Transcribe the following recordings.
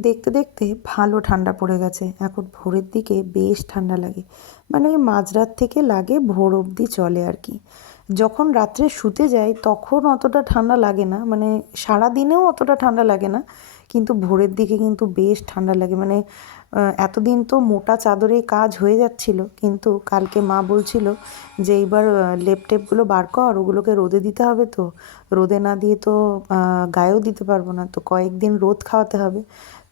দেখতে দেখতে ভালো ঠান্ডা পড়ে গেছে। এখন ভোরের দিকে বেশ ঠান্ডা লাগে। মানে ওই মাঝরাত থেকে লাগে, ভোর অবধি চলে আর কি। যখন রাত্রে শুতে যাই, তখন অতটা ঠান্ডা লাগে না। মানে সারা দিনেও অতটা ঠান্ডা লাগে না। কিন্তু ভোরের দিকে কিন্তু বেশ ঠান্ডা লাগে। মানে এতদিন তো মোটা চাদরে কাজ হয়ে যাচ্ছিল। কিন্তু কালকে মা বলছিল যে, এইবার লেপ টেপগুলো বার কর, ওগুলোকে রোদে দিতে হবে তো। রোদে না দিয়ে তো গায়েও দিতে পারব না। তো কয়েকদিন রোদ খাওয়াতে হবে।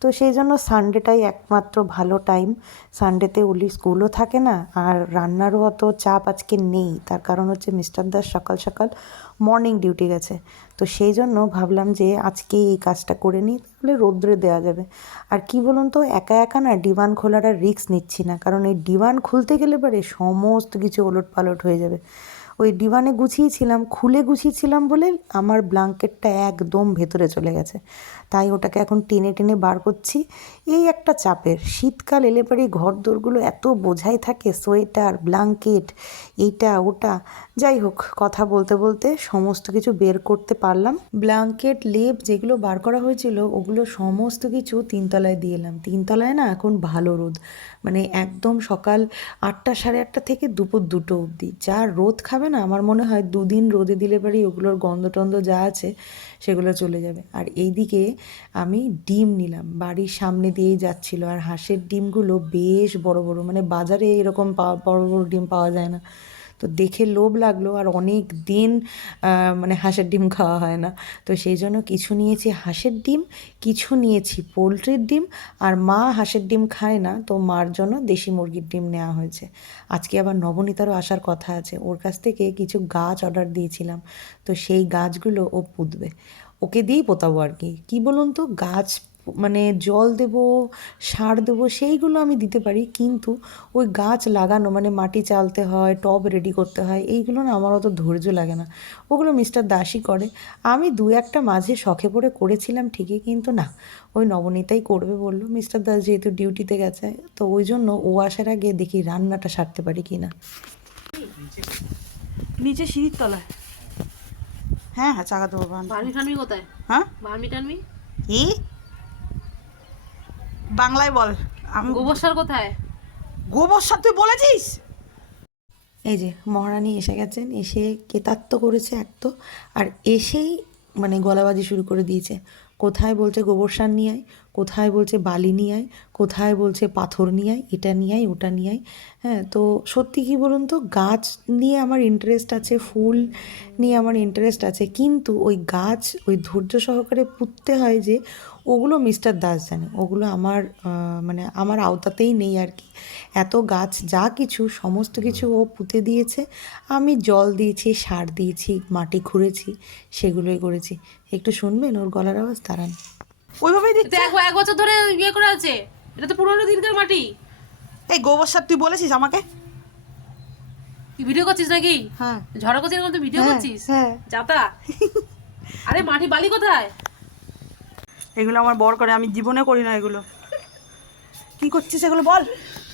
তো সেই জন্য সানডেটাই একমাত্র ভালো টাইম সানডেতে ওলি স্কুলও থাকে না, আর রান্নারও অত চাপ আজকে নেই। তার কারণ হচ্ছে মিস্টার দাস সকাল সকাল মর্নিং ডিউটি গেছে। তো সেই জন্য ভাবলাম যে আজকেই এই কাজটা করে নিই, তাহলে রোদ্রে দেওয়া যাবে। আর কি বলুন তো, একা একা না ডিমান্ড খোলার আর রিস্ক নিচ্ছি না, কারণ এই ডিমান্ড খুলতে গেলে পরে সমস্ত কিছু ওলট পালট হয়ে যাবে। ওই ডিভানে গুছিয়েছিলাম, খুলে গুছিয়েছিলাম বলে আমার ব্ল্যাঙ্কেটটা একদম ভেতরে চলে গেছে। তাই ওটাকে এখন টেনে টেনে বার করছি। এই একটা চাপের। শীতকাল এলে পরে ঘর দোরগুলো এত বোঝাই থাকে, সোয়েটার, ব্ল্যাঙ্কেট, এইটা, ওটা। যাই হোক, কথা বলতে বলতে সমস্ত কিছু বের করতে পারলাম। ব্ল্যাঙ্কেট, লেপ যেগুলো বার করা হয়েছিল, ওগুলো সমস্ত কিছু তিনতলায় দিয়ে এলাম। তিনতলায় না এখন ভালো রোদ। মানে একদম সকাল আটটা সাড়ে আটটা থেকে দুপুর দুটো অবধি। যা রোদ খাবে না, আমার মনে হয় দুদিন রোদে দিলে পারি ওগুলোর গন্ধ টন্ধ যা আছে সেগুলো চলে যাবে। আর এইদিকে আমি ডিম নিলাম, বাড়ির সামনে দিয়েই যাচ্ছিল। আর হাঁসের ডিমগুলো বেশ বড় বড় মানে বাজারে এরকম পাওয়া বড় বড় ডিম পাওয়া যায় না। তো দেখে লোভ লাগল আর অনেক দিন মানে হাঁসের ডিম খাওয়া হয় না। তো সেই জন্য কিছু নিয়েছি হাঁসের ডিম, কিছু নিয়েছি পোলট্রির ডিম আর মা হাঁসের ডিম খায় না, তো মার জন্য দেশি মুরগির ডিম নেওয়া হয়েছে। আজকে আবার নবনীতারও আসার কথা আছে, ওর কাছ থেকে কিছু গাছ অর্ডার দিয়েছিলাম, তো সেই গাছগুলো ও পুঁতবে। ওকে দিয়েই পোতাবো আর কি। কী বলুন তো, গাছ মানে জল দেব সার দেবো সেইগুলো আমি দিতে পারি। কিন্তু ওই গাছ লাগানো মানে মাটি চালতে হয় টব রেডি করতে হয় এইগুলো না আমার অত ধৈর্য লাগে না। ওগুলো মিস্টার দাসই করে। আমি দু একটা মাঝে শখে পড়ে করেছিলাম ঠিকই কিন্তু না ওই নবনীতাই করবে বলল। মিস্টার দাস যেহেতু ডিউটিতে গেছে তো ওই জন্য ও আসার আগে দেখি রান্নাটা সারতে পারি কি না নিচে সিঁড়ির তলায়। হ্যাঁ হ্যাঁ চাকা দেবো। ভার্মি কোথায়? হ্যাঁ? ভার্মি টানবি কি বাংলায় বল। আমি গোবর সার কোথায়? গোবর সার তুই বলেছিস? এই যে মহারানী এসে গেছেন এসে কেতাত্ত করেছে এক তো আর এসেই মানে গলাবাজি শুরু করে দিয়েছে। কোথায় বলছে গোবর সার নিয়ে আয় কোথায় বলছে বালি নিয়ে আয় কোথায় বলছে পাথর নিয়ে আয় এটা নিয়ে আয় ওটা নিয়ে আয়। হ্যাঁ তো সত্যি কি বলুন তো গাছ নিয়ে আমার ইন্টারেস্ট আছে ফুল নিয়ে আমার ইন্টারেস্ট আছে কিন্তু ওই গাছ ওই ধৈর্য সহকারে পুঁততে হয় যে ওগুলো মিস্টার দাস জানে। ওগুলো আমার মানে আমার আওতাতেই নেই আর কি। এত গাছ যা কিছু সমস্ত কিছু ও পুঁতে দিয়েছে। আমি জল দিয়েছি সার দিয়েছি মাটি খুঁড়েছি সেগুলোই করেছি। একটু শুনবেন ওর গলার আওয়াজ দাঁড়ান। ওইভাবেই এটা এক এক বছর ধরে ইয়ে করে আছে। এটা তো পুরোনো দিনকার মাটি। এই গোবর সার তুই বলেছিস আমাকে? তুই ভিডিও করছিস নাকি? হ্যাঁ। ঝড়া করছিস তুই ভিডিও হ্যাঁ, করছিস? হ্যাঁ। যাতা আরে মাটি বালি কোথায়? এগুলো আমার বর করে আমি জীবনে করি না এগুলো। কি করছিস এগুলো বল?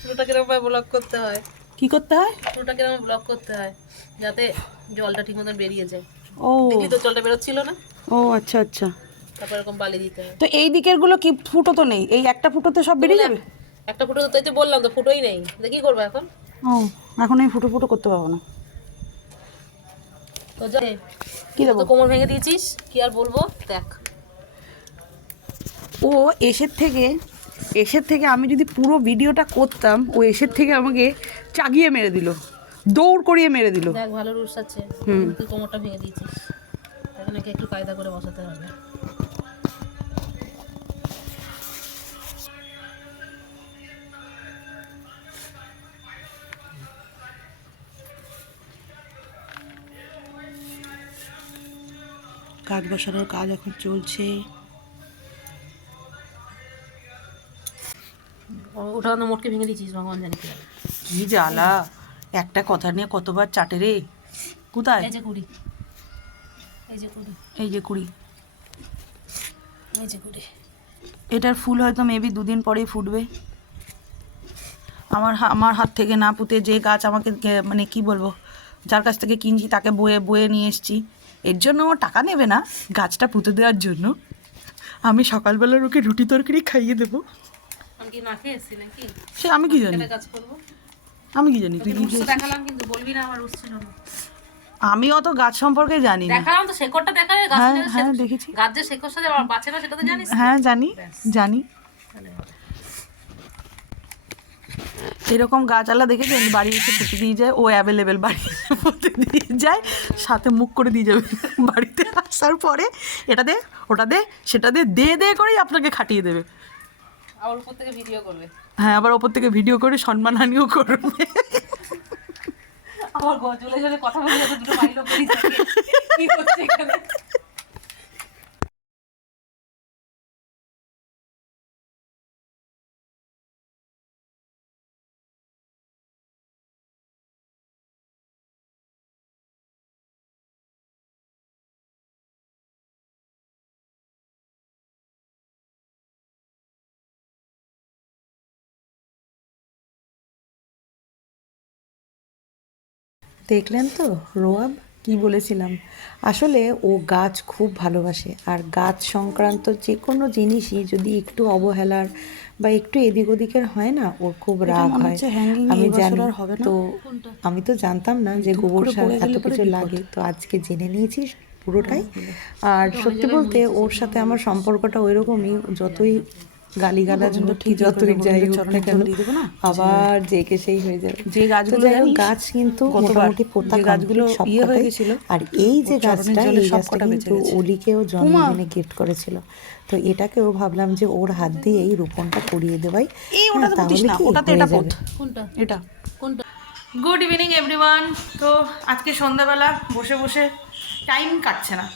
পুরোটা কীরকম ব্লক করতে হয়। কি করতে হয়? পুরোটা কীরকম ব্লক করতে হয় যাতে জলটা ঠিক মতন বেরিয়ে যায়। ও। দেখলি তো জলটা বেরোচ্ছিল না? ও আচ্ছা আচ্ছা। তারপর এরকম বালি দিতে হয়। তো এই দিকেরগুলো কি ফুটো তো নেই? এই একটা ফুটোতে সব বেরিয়ে যাবে? একটা ফুটো তো তো বললাম তো ফুটোই নেই। তো কি করব এখন। ও এখন আমি ফুটো ফুটো করতে পারব না। তো যা কি দেবো? কোমর ভেঙে দিয়েছিস কি আর বলব? দেখ। ও এসের থেকে এসের থেকে আমি যদি পুরো ভিডিওটা করতাম ও এসের থেকে আমাকে চাগিয়ে মেরে দিল দৌড় করিয়ে মেরে দিল। দেখ ভালো রুলস আছে। হুম। তুই কোমরটা ভেঙে দিয়েছিস। এখানে একটু কায়দা করে বসাতে হবে। কাঠ বসানোর কাজ এখন চলছে। ওটা মোটকে ভেঙে দিয়েছিস ভগবান জানে কি কি জ্বালা? একটা কথা নিয়ে কতবার চাটে রে? কোথায়? এই যে কুড়ি। এই যে কুড়ি। এই যে কুড়ি। এই যে কুড়ি। এটার ফুল হয়তো মেবি দুদিন পরেই ফুটবে। আমার আমার হাত থেকে না পুঁতে যে গাছ আমাকে মানে কি বলব যার কাছ থেকে কিনছি তাকে বয়ে বয়ে নিয়ে এসেছি। এর জন্য ও টাকা নেবে না গাছটা পুঁতে দেওয়ার জন্য। আমি সকালবেলার ওকে রুটি তরকারি খাইয়ে দেবো। কি না খেয়ে নাকি? সে আমি কি জানি? কাজ করব। আমি কি জানি? তুই কি দেখালাম কিন্তু বলবি না আমার রুটস ছিল না। আমি অত গাছ সম্পর্কে জানি না। দেখালাম তো শেকড়টা গাছ হ্যাঁ, হ্যাঁ, দেখেছি। গাছ যে শেকড় সাথে বাঁচে না সেটা তো জানিস হ্যাঁ জানি জানি। এরকম গাছালা দেখেছেন বাড়ি এসে পুঁতে দিয়ে যায় ও অ্যাভেলেবেল বাড়ি পুঁতে দিয়ে যায় সাথে মুখ করে দিয়ে যাবে। বাড়িতে আসার পরে এটা দে ওটা দে সেটা দে দে দে করেই আপনাকে খাটিয়ে দেবে। আবার উপর থেকে ভিডিও করবে। হ্যাঁ আবার ওপর থেকে ভিডিও করে সম্মানহানিও করবে। আমার গজলে জলে কথা বলে দুটো করি কি হচ্ছে এখানে? দেখলেন তো? রোয়াব? কি বলেছিলাম? আসলে ও গাছ খুব ভালোবাসে। আর গাছ সংক্রান্ত যে কোনো জিনিসই যদি একটু অবহেলার বা একটু এদিক ওদিকের হয় না ওর খুব রাগ হয়। আমি জানি। তো আমি তো জানতাম না যে গোবর সার এত কিছু লাগে। তো আজকে জেনে নিয়েছি পুরোটাই। আর সত্যি বলতে ওর সাথে আমার সম্পর্কটা ওইরকমই। যতই গালিগালাজ কি যতই যাই হোক না কেন? আবার জেকে সেই হয়ে যাবে। যে গাছগুলো যাই হোক, গাছ কিন্তু মোটামুটি পোতা গাছগুলো ইয়ে হয়ে গেছিল, আর এই যে গাছটা এই গাছটা কিন্তু। অলিকেও জন্মদিনে গিফট করেছিল। তো এটাকেও ভাবলাম যে ওর হাত দিয়ে এই রোপণটা করিয়ে দেওয়াই এই হ্যাঁ, তাহলে না কি ওটাতে এটা। কোনটা? এটা। কোনটা? গুড ইভিনিং এভরিওয়ান তো আজকে সন্ধ্যাবেলা বসে বসে টাইম কাটছে না।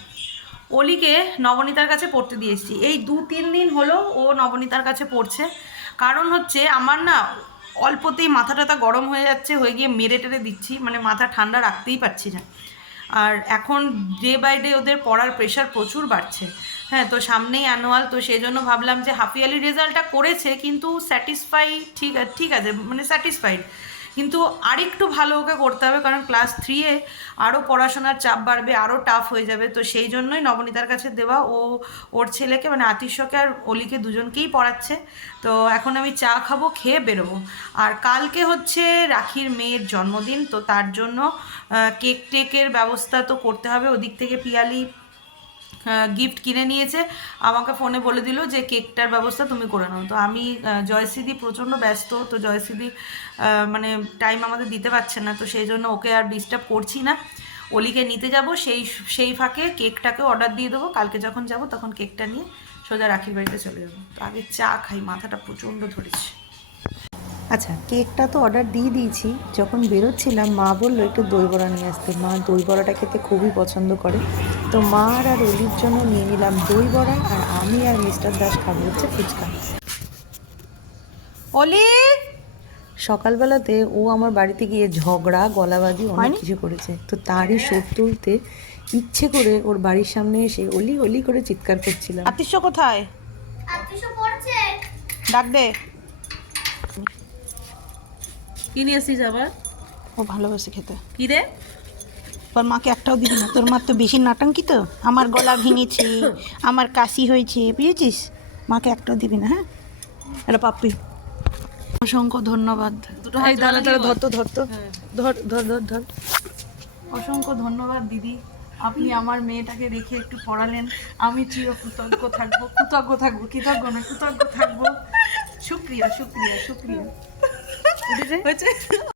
অলিকে নবনীতার কাছে পড়তে দিয়ে এসেছি। এই দু তিন দিন হলো ও নবনীতার কাছে পড়ছে। কারণ হচ্ছে আমার না অল্পতেই মাথা টাথা গরম হয়ে যাচ্ছে, হয়ে গিয়ে মেরে টেরে দিচ্ছি মানে মাথা ঠান্ডা রাখতেই পারছি না। আর এখন ডে বাই ডে ওদের পড়ার প্রেশার প্রচুর বাড়ছে। হ্যাঁ তো সামনেই অ্যানুয়াল তো সেই জন্য ভাবলাম যে হাফ রেজাল্টটা করেছে, কিন্তু স্যাটিসফাই ঠিক ঠিক আছে মানে স্যাটিসফাইড কিন্তু আরেকটু ভালো ওকে করতে হবে, কারণ ক্লাস থ্রিয়ে আরও পড়াশোনার চাপ বাড়বে আরও টাফ হয়ে যাবে। তো সেই জন্যই নবনীতার কাছে দেওয়া, ও ওর ছেলেকে মানে আতিশকে আর অলিকে দুজনকেই পড়াচ্ছে। তো এখন আমি চা খাব, খেয়ে বেরোবো। আর কালকে হচ্ছে রাখির মেয়ের জন্মদিন, তো তার জন্য কেক টেকের ব্যবস্থা তো করতে হবে। ওদিক থেকে পিয়ালি গিফট কিনে নিয়েছে, আমাকে ফোনে বলে দিল যে কেকটার ব্যবস্থা তুমি করে নাও। তো আমি জয়শ্রীদি প্রচণ্ড ব্যস্ত, তো জয়শ্রীদি মানে টাইম আমাদের দিতে পারছে না, তো সেই জন্য ওকে আর ডিস্টার্ব করছি না। অলিকে নিতে যাব, সেই সেই ফাঁকে কেকটাকে অর্ডার দিয়ে দেবো, কালকে যখন যাব তখন কেকটা নিয়ে সোজা রাখির বাড়িতে চলে যাব। তো আগে চা খাই, মাথাটা প্রচণ্ড ধরেছে। আচ্ছা কেকটা তো অর্ডার দিয়ে দিয়েছি। যখন বেরোচ্ছিলাম মা বলল একটু দই বড়া নিয়ে আসতে। মা দই বড়াটা খেতে খুবই পছন্দ করে। তো মা আর আর অলির জন্য নিয়ে নিলাম দই বড়া আর আমি আর মিস্টার দাস খাব হচ্ছে ফুচকা। অলি! সকালবেলাতে ও আমার বাড়িতে গিয়ে ঝগড়া গলাবাজি অনেক কিছু করেছে। তো তারই শোধ তুলতে ইচ্ছে করে ওর বাড়ির সামনে এসে অলি অলি করে চিৎকার করছিলাম। আতিশ্য কোথায়? ডাক দে। কি নিয়ে এসছিস আবার? ও ভালোবাসে খেতে। কি রে? তোর মাকে একটাও দিবি না। তোর মা তো বেশি নাটাঙ্কি তো আমার গলা ভেঙেছে আমার কাশি হয়েছে বুঝেছিস? মাকে একটাও দিবি না হ্যাঁ? এটা পাপ্পি। অসংখ্য ধন্যবাদ। এই দাঁড়া দাঁড়া দিবি ধরতো ধর ধর ধর ধর ধর। অসংখ্য ধন্যবাদ দিদি। আপনি আমার মেয়েটাকে রেখে একটু পড়ালেন। আমি চির কৃতজ্ঞ থাকব কৃতজ্ঞ থাকব কৃতজ্ঞ না কৃতজ্ঞ থাকব। শুক্রিয়া শুক্রিয়া শুক্রিয়া। হয়েছে